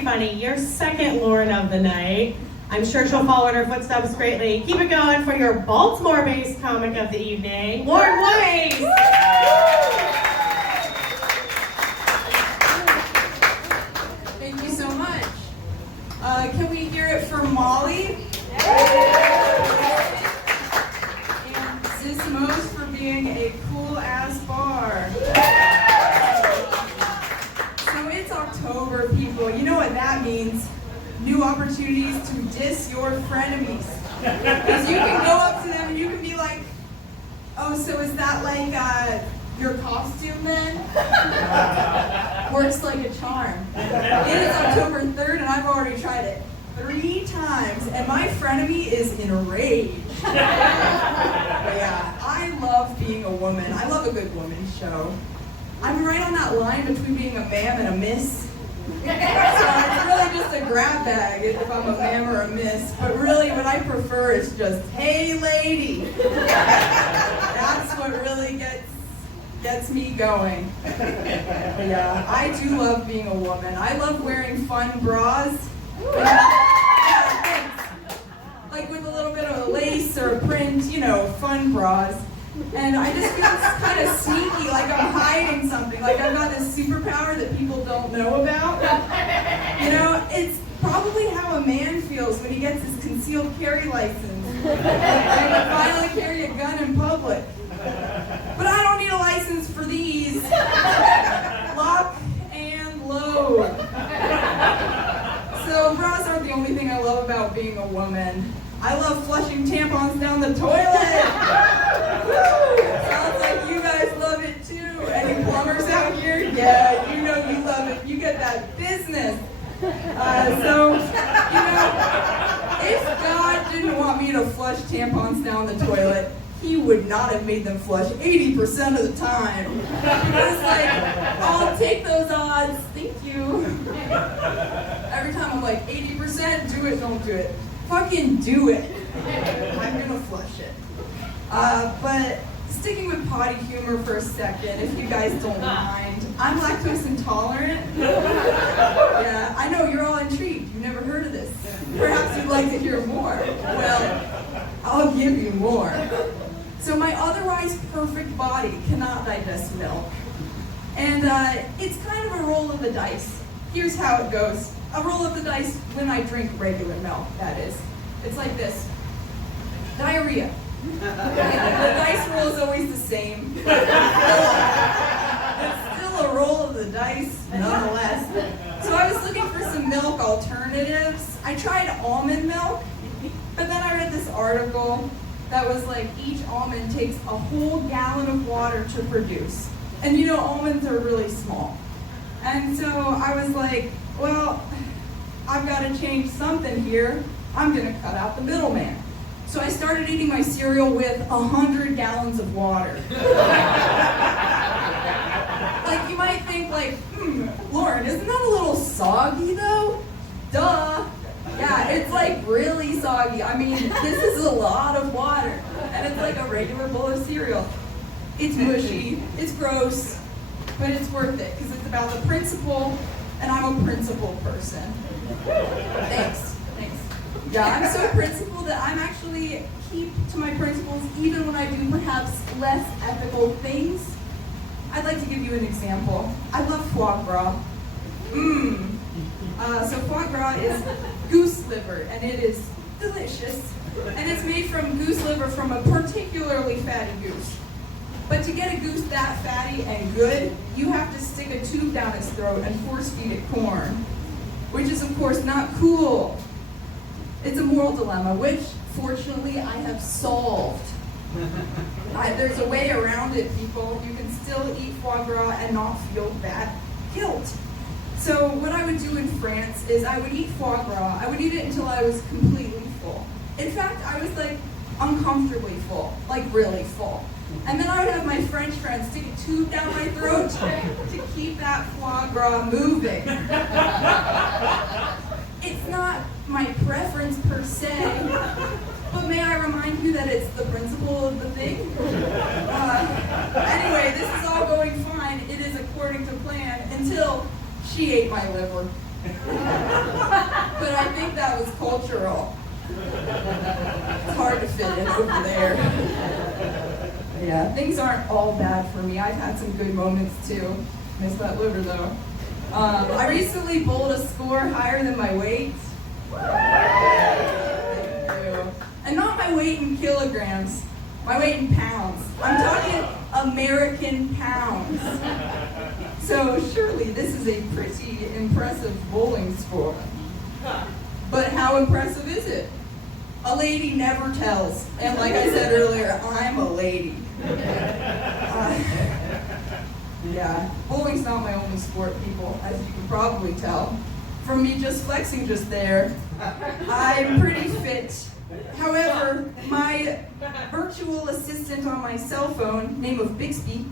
very funny. Your second Lauren of the night. I'm sure she'll follow in her footsteps greatly. Keep it going for your Baltimore-based comic of the evening, Lauren Weiss. Thank you so much. Can we hear it for Molly? And Zissimo's for being a cool-ass bar. So it's October, people. You know what that means. New opportunities to diss your frenemies. Because you can go up to them and you can be like, oh, so is that like your costume then? Works like a charm. It is October 3rd and I've already tried it 3 times and my frenemy is enraged. Yeah, I love being a woman. I love a good woman's show. I'm right on that line between being a ma'am and a miss. So it's really just a grab bag if I'm a ma'am or a miss. But really what I prefer is just, hey lady. That's what really gets me going. But yeah, I do love being a woman. I love wearing fun bras. Like with a little bit of a lace or a print, you know, fun bras. And I just feel kind of sneaky, like I'm hiding something, like I've got this superpower that people don't know about. You know, it's probably how a man feels when he gets his concealed carry license and can finally carry a gun in public. But I don't need a license for these. Lock and load. So bras aren't the only thing I love about being a woman. I love flushing tampons down the toilet. Sounds like you guys love it too. Any plumbers out here? Yeah, you know you love it. You get that business. So, you know, if God didn't want me to flush tampons down the toilet, he would not have made them flush 80% of the time. Because like, I'll take those odds, thank you. Every time I'm like, 80%, do it, don't do it. Fucking do it. I'm gonna flush it. But sticking with potty humor for a second, if you guys don't mind, I'm lactose intolerant. Yeah, I know you're all intrigued. You've never heard of this. Perhaps you'd like to hear more. Well, I'll give you more. So my otherwise perfect body cannot digest milk. And it's kind of a roll of the dice. Here's how it goes. A roll of the dice when I drink regular milk, that is. It's like this. Diarrhea. The dice roll is always the same. It's still a roll of the dice, nonetheless. So I was looking for some milk alternatives. I tried almond milk, but then I read this article that was like each almond takes a whole gallon of water to produce. And you know, almonds are really small. And so I was like, well, I've got to change something here. I'm going to cut out the middleman. So I started eating my cereal with 100 gallons of water. Like you might think like, Lauren, isn't that a little soggy though? Duh. Yeah, it's like really soggy. I mean, this is a lot of water. And it's like a regular bowl of cereal. It's mushy, it's gross, but it's worth it because it's about the principle, and I'm a principled person. Thanks. Yeah, I'm so principled that I'm actually keep to my principles even when I do perhaps less ethical things. I'd like to give you an example. I love foie gras. So foie gras is goose liver, and it is delicious. And it's made from goose liver from a particularly fatty goose. But to get a goose that fatty and good, you have to stick a tube down its throat and force feed it corn, which is of course not cool. It's a moral dilemma, which fortunately I have solved. There's a way around it, people. You can still eat foie gras and not feel that guilt. So what I would do in France is I would eat foie gras. I would eat it until I was completely full. In fact, I was like uncomfortably full, like really full. And then I would have my French friends stick a tube down my throat to keep that foie gras moving. It's not my preference per se, but may I remind you that it's the principle of the thing? Anyway, this is all going fine. It is according to plan until she ate my liver. But I think that was cultural. It's hard to fit in over there. Yeah, things aren't all bad for me. I've had some good moments too. Miss that liver though. I recently bowled a score higher than my weight. Thank you. And not my weight in kilograms, my weight in pounds. I'm talking American pounds. So surely this is a pretty impressive bowling score. But how impressive is it? A lady never tells. And like I said earlier, I'm a lady. Yeah, bowling's not my only sport, people, as you can probably tell. From me just flexing just there, I'm pretty fit. However, my virtual assistant on my cell phone, name of Bixby,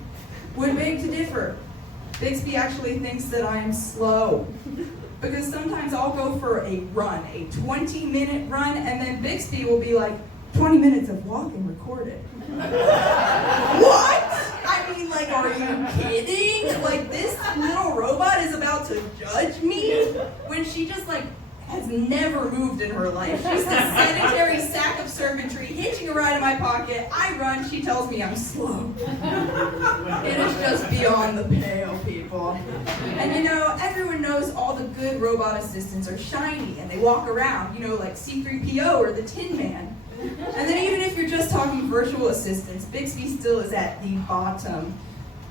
would beg to differ. Bixby actually thinks that I'm slow. Because sometimes I'll go for a run, a 20-minute run, and then Bixby will be like, 20 minutes of walking recorded. What? I mean, like, are you kidding? Like, this little robot is about to judge me? When she just, like, has never moved in her life. She's this sedentary sack of circuitry, hitching a ride in my pocket. I run, she tells me I'm slow. It is just beyond the pale, people. And you know, everyone knows all the good robot assistants are shiny and they walk around, you know, like C-3PO or the Tin Man. And then even if you're just talking virtual assistants, Bixby still is at the bottom.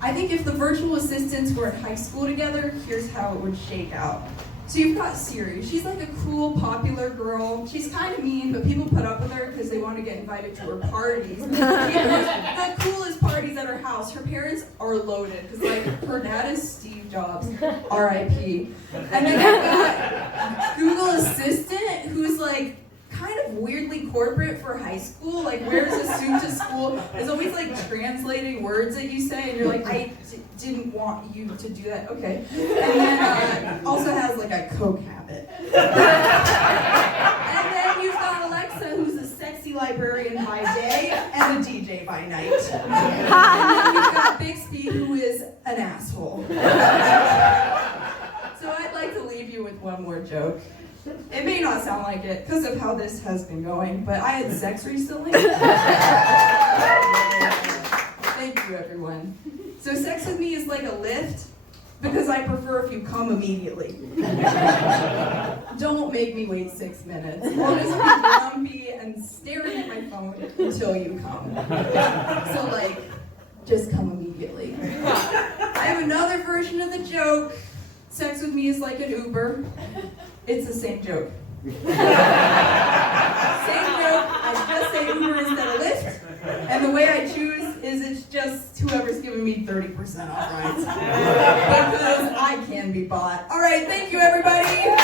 I think if the virtual assistants were in high school together, here's how it would shake out. So you've got Siri. She's like a cool, popular girl. She's kind of mean, but people put up with her because they want to get invited to her parties. She has the coolest parties at her house. Her parents are loaded because, like, her dad is Steve Jobs, R.I.P. And then you've got Google Assistant, who's like kind of weirdly corporate for high school, like wears a suit to school, is always like translating words that you say, and you're like, I didn't want you to do that, okay. And then also has like a coke habit. And then you've got Alexa, who's a sexy librarian by day and a DJ by night. And then you've got Bixby, who is an asshole. So I'd like to leave you with one more joke. It may not sound like it because of how this has been going, but I had sex recently. Thank you, everyone. So sex with me is like a lift because I prefer if you come immediately. Don't make me wait 6 minutes. I'll just be grumpy and staring at my phone until you come. So like, just come immediately. I have another version of the joke. Sex with me is like an Uber. It's the same joke. Same joke, I just say Uber instead of Lyft, and the way I choose is it's just whoever's giving me 30% off rides. Because I can be bought. All right, thank you, everybody.